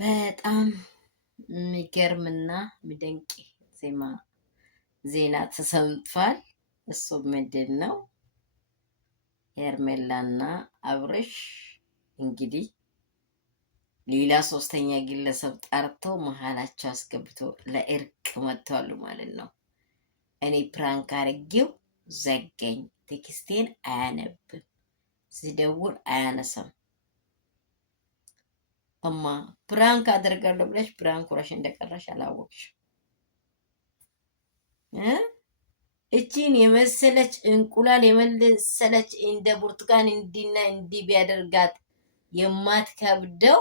በጣም የሚገርምና የሚደንቅ ዜና ተሰምቷል። እሱ ምንድን ነው? ሄርሜላና አብርሽ እንግዲህ ሌላ ሶስተኛ ግለሰብ ጠርተው መሀላቸው አስገብቶ ለእርቅ መጥተዋል ማለት ነው። እኔ ፕራንክ አርጌው ዘጋኝ። ቴክስቴን አያነብም፣ ሲደውል አያነሳም። እማ ፕራንክ አደርጋለሁ ብለሽ ፕራንክ ኩራሽ እንደቀረሽ አላወቅሽ። እቺን የመሰለች እንቁላል የመሰለች እንደ ብርቱካን እንዲና እንዲህ ቢያደርጋት የማትከብደው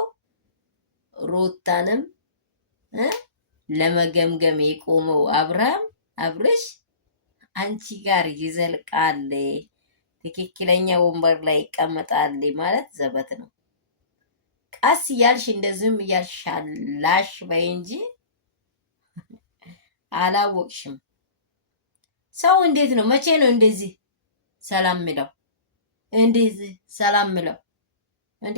ሩታንም ለመገምገም የቆመው አብርሽ አንቺ ጋር ይዘልቃል፣ ትክክለኛ ወንበር ላይ ይቀመጣል ማለት ዘበት ነው። ቀስ እያልሽ እንደዚህም እያልሻላሽ በይ እንጂ አላወቅሽም። ሰው እንዴት ነው? መቼ ነው እንደዚህ ሰላም ምለው? እንደዚህ ሰላም ምለው እንዴ?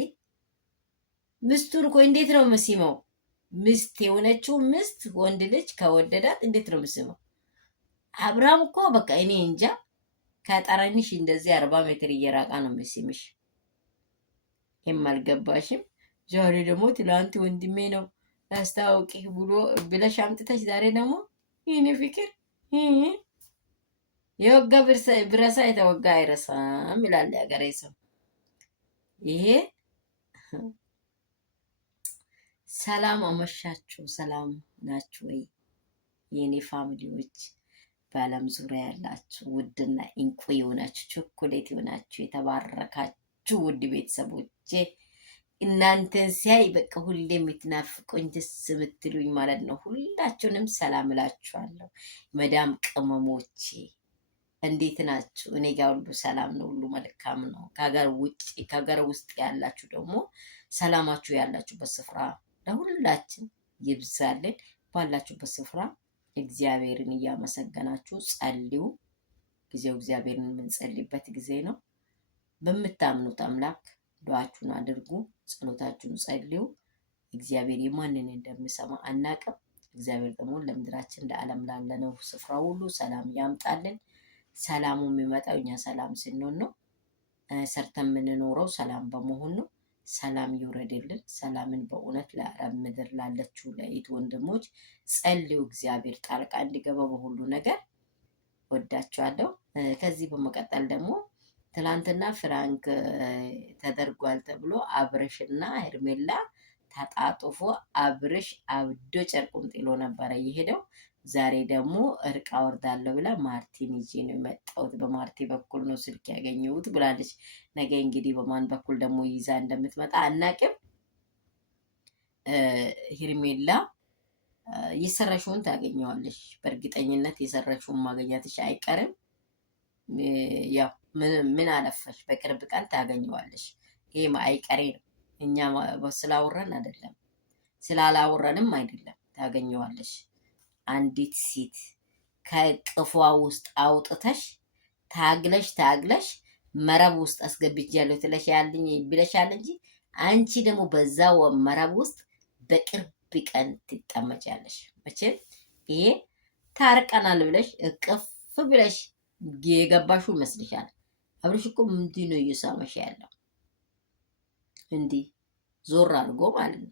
ምስቱን እኮ እንዴት ነው መስመው? ምስት የሆነችው ምስት ወንድ ልጅ ከወደዳት እንዴት ነው መስመው? አብርሃም እኮ በቃ እኔ እንጃ ከጠረንሽ እንደዚህ 40 ሜትር እየራቃ ነው መስምሽ። የማልገባሽም ዛሬ ደግሞ ትላንት ወንድሜ ነው አስታውቂ ብሎ ብለሽ አምጥተሽ ዛሬ ደግሞ ይሄኔ ፍቅር የወጋ ብረሳ የተወጋ አይረሳም ይላል ያገሬ ሰው። ይሄ ሰላም አመሻችሁ፣ ሰላም ናችሁ ወይ የኔ ፋሚሊዎች? በዓለም ዙሪያ ያላችሁ ውድና እንቁ የሆናችሁ ቾኮሌት የሆናችሁ የተባረካችሁ ውድ ቤተሰቦቼ እናንተን ሲያይ በቃ ሁሌ የምትናፍቁኝ ደስ የምትሉኝ ማለት ነው። ሁላችሁንም ሰላም እላችኋለሁ። መዳም ቅመሞቼ እንዴት ናችሁ? እኔ ጋር ሁሉ ሰላም ነው፣ ሁሉ መልካም ነው። ከሀገር ውስጥ ያላችሁ ደግሞ ሰላማችሁ ያላችሁበት ስፍራ ለሁላችን ይብዛልን። ባላችሁበት ስፍራ እግዚአብሔርን እያመሰገናችሁ ጸልዩ። ጊዜው እግዚአብሔርን የምንጸልይበት ጊዜ ነው። በምታምኑት አምላክ ዱዓችሁን አድርጉ፣ ጸሎታችሁን ጸልዩ። እግዚአብሔር የማንን እንደሚሰማ አናቅም። እግዚአብሔር ደግሞ ለምድራችን ለዓለም ላለነው ስፍራ ሁሉ ሰላም ያምጣልን። ሰላሙ የሚመጣው እኛ ሰላም ስንሆን ነው። ሰርተን የምንኖረው ሰላም በመሆን ነው። ሰላም ይውረድልን። ሰላምን በእውነት ለአረብ ምድር ላለችው ለኢት ወንድሞች ጸልዩ። እግዚአብሔር ጣልቃ እንዲገባ በሁሉ ነገር ወዳችኋለሁ። ከዚህ በመቀጠል ደግሞ ትላንትና ፍራንክ ተደርጓል ተብሎ አብርሽና ሄርሜላ ተጣጥፎ አብርሽ አብዶ ጨርቁን ጥሎ ነበረ የሄደው። ዛሬ ደግሞ እርቅ አወርዳለሁ ብላ ማርቲን ይዤ ነው የመጣሁት፣ በማርቲ በኩል ነው ስልክ ያገኘሁት ብላለች። ነገ እንግዲህ በማን በኩል ደግሞ ይዛ እንደምትመጣ አናቅም። ሄርሜላ የሰራሽውን ታገኘዋለሽ፣ በእርግጠኝነት የሰራሽውን ማገኛትሽ አይቀርም። ያው ምን አለፈሽ በቅርብ ቀን ታገኘዋለሽ። ይሄ አይቀሬ ነው። እኛ ስላወራን አይደለም ስላላወራንም አይደለም፣ ታገኘዋለሽ። አንዲት ሴት ከቅፏ ውስጥ አውጥተሽ ታግለሽ መረብ ውስጥ አስገብቻለሁ ብለሻል እንጂ አንቺ ደግሞ በዛ መረብ ውስጥ በቅርብ ቀን ትጠመጫለሽ። መቼም ይሄ ታርቀናል ብለሽ እቅፍ ብለሽ የገባሹ ይመስልሻል? አብርሽ እኮ ምንድን ነው እየሳመሽ ያለው? እንዲህ ዞር አድርጎ ማለት ነው።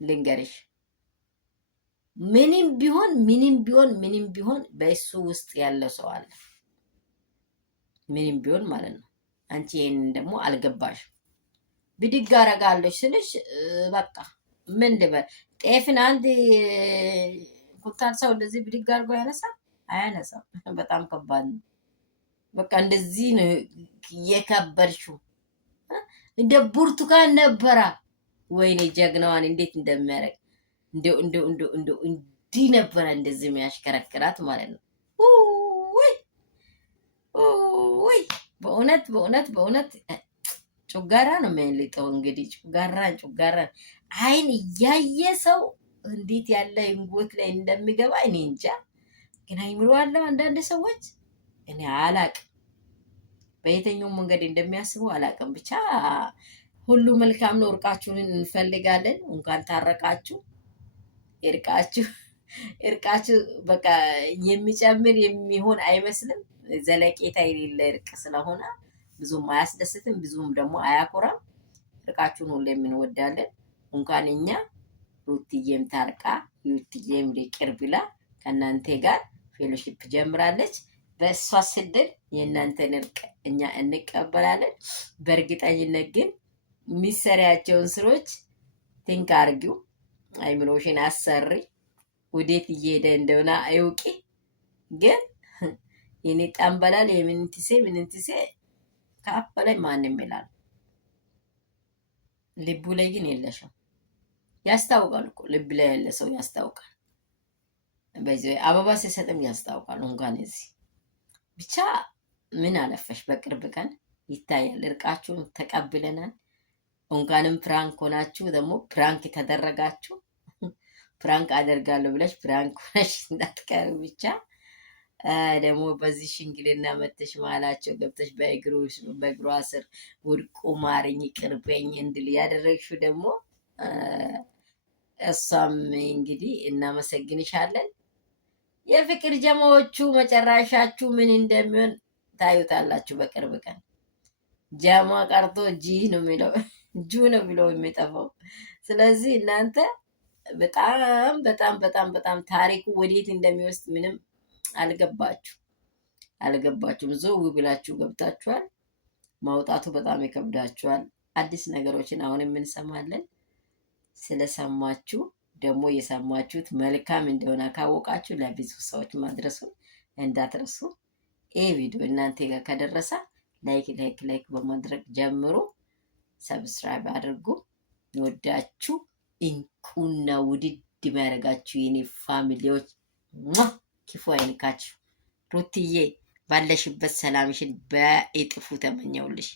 ልንገርሽ ምንም ቢሆን በእሱ ውስጥ ያለ ሰው አለ። ምንም ቢሆን ማለት ነው። አንቺ ይሄንን ደግሞ አልገባሽም። ብድግ አረጋለች ስልሽ በቃ ምን ልበል? ጤፍን አንድ ኩንታል ሰው እንደዚህ ብድግ አድርጎ ያነሳል? አያነሳም። በጣም ከባድ ነው። በቃ እንደዚህ ነው የከበርሽው። እንደ ብርቱካን ነበራ። ወይኔ ጀግናዋን እንዴት እንደሚያደርግ እንደው እንዲህ ነበረ እንደዚህ የሚያሽከረክራት ማለት ነው። ወይ በእውነት ጩጋራ ነው የሚያልጠው። እንግዲህ ጩጋራ አይን እያየ ሰው እንዴት ያለ እንጎት ላይ እንደሚገባ እኔ እንጃ። ግን አይምሮ አለው አንዳንድ ሰዎች። እኔ አላቅም በየትኛው መንገድ እንደሚያስቡ አላቅም። ብቻ ሁሉ መልካም ነው። እርቃችሁን እንፈልጋለን። እንኳን ታረቃችሁ። እርቃችሁ በቃ የሚጨምር የሚሆን አይመስልም። ዘለቄታ የሌለ እርቅ ስለሆነ ብዙም አያስደስትም፣ ብዙም ደግሞ አያኮራም። እርቃችሁን ሁሌ የምንወዳለን። እንኳን እኛ ሩትዬም ታርቃ ዩትዬም ይቅር ብላ ከእናንተ ጋር ፌሎሺፕ ጀምራለች። በእሷ ስድል የእናንተን እርቅ እኛ እንቀበላለን። በእርግጠኝነት ግን የሚሰሪያቸውን ስሮች ቲንክ አርጊው፣ አይምሮሽን አሰሪ፣ ወዴት እየሄደ እንደሆነ አይውቂ። ግን የኔ ጠንበላል የምንትሴ ከአፍ ላይ ማንም ይላል፣ ልቡ ላይ ግን የለሽም። ያስታውቃል እኮ ልብ ላይ ያለ ሰው ያስታውቃል። በዚህ አበባ ሲሰጥም ያስታውቃል። እንኳን እዚህ ብቻ ምን አለፈሽ በቅርብ ቀን ይታያል። እርቃችሁን ተቀብለናል። እንኳንም ፕራንክ ሆናችሁ ደግሞ ፕራንክ ተደረጋችሁ። ፕራንክ አደርጋለሁ ብለሽ ፕራንክ ሆነሽ እንዳትቀር ብቻ። ደግሞ በዚህ ሽንግልና መተሽ መሀላቸው ገብተሽ በእግሯ ስር ውድቁ ማርኝ ቅርበኝ እንድል ያደረግሽው ደግሞ እሷም እንግዲህ እናመሰግንሻለን። የፍቅር ጀማዎቹ መጨረሻችሁ ምን እንደሚሆን ታዩታላችሁ በቅርብ ቀን። ጀማ ቀርቶ ጂ ነው የሚለው ጁ ነው የሚለው የሚጠፋው። ስለዚህ እናንተ በጣም በጣም በጣም በጣም ታሪኩ ወዴት እንደሚወስድ ምንም አልገባችሁም። ዘው ብላችሁ ገብታችኋል። ማውጣቱ በጣም ይከብዳችኋል። አዲስ ነገሮችን አሁን የምንሰማለን። ስለሰማችሁ ደግሞ የሰማችሁት መልካም እንደሆነ ካወቃችሁ ለብዙ ሰዎች ማድረሱን እንዳትረሱ። ይህ ቪዲዮ እናንተ ጋር ከደረሰ ላይክ በማድረግ ጀምሮ ሰብስክራይብ አድርጉ። ወዳችሁ እንቁና ውድድ የሚያደርጋችሁ የኔ ፋሚሊዎች ክፉ አይንካችሁ። ሩትዬ ባለሽበት ሰላምሽን በእጥፉ ተመኘውልሽ።